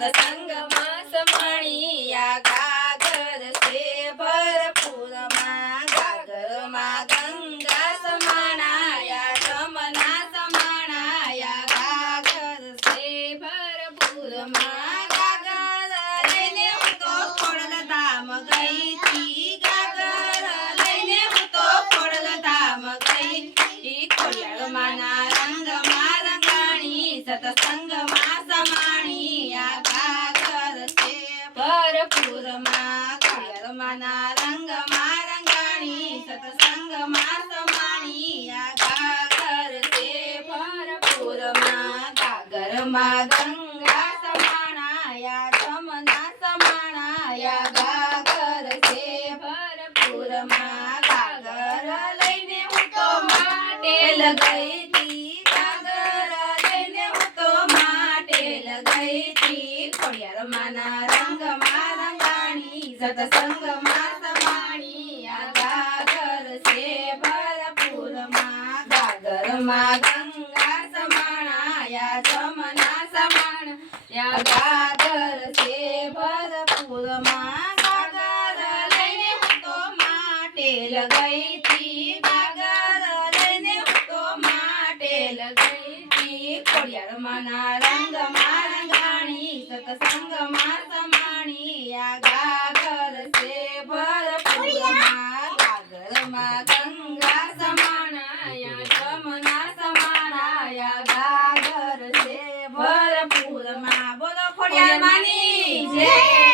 સત્સંગમાં સમાણિયા ગાગર છે ભરપૂરમાં ગાગરમાં ગંગા સમાણાયા જમના સમાણાયા ગાગર છે ભરપૂરમાં ગાગર લઈને હું તો ખોડલ ધામ ગઈ તી ગાગર લઈને હું તો ખોડલ ધામ ગઈ ખોડિયાળમાંના રંગમાં રંગાણી સત્સંગમાં સમાણિયા ગાગર છે ભરપૂરમાં ખોડિયાળમાંના રંગમાં રંગાણી સત્સંગમાં સમાણિયા ગાગર છે ભરપૂરમાં ગાગરમાં ગંગા સમાણાયા જમના સમાણાયા ગાગર છે ભરપૂરમાં ગાગર લઈને હું તો માટેલ ગઈ તી ગાગર લઈને હું તો માટેલ ગઈ તી ખોડિયાળમાંના રંગમાં રંગાણી સત્સંગમાં સમાણિયા ગાગર છે ભરપૂરમાં ગાગરમાં ગંગા સમાણાયા જમના સમાણાયા ગાગર છે ભરપૂરમાં ગાગર લઈને હું તો માટેલ ગઈ તી ગાગર લઈને હું તો માટેલ ગઈ તી ખોડિયાળમાંના રંગમાં રંગાણી સત્સંગમાં સમાણિયા ગાગર છે ભરપૂરમાં ગાગરમાં ગંગા સમાણાયા જમના સમાણાયા ગાગર છે ભરપૂરમાં બોલો ખોડિયાર માની જય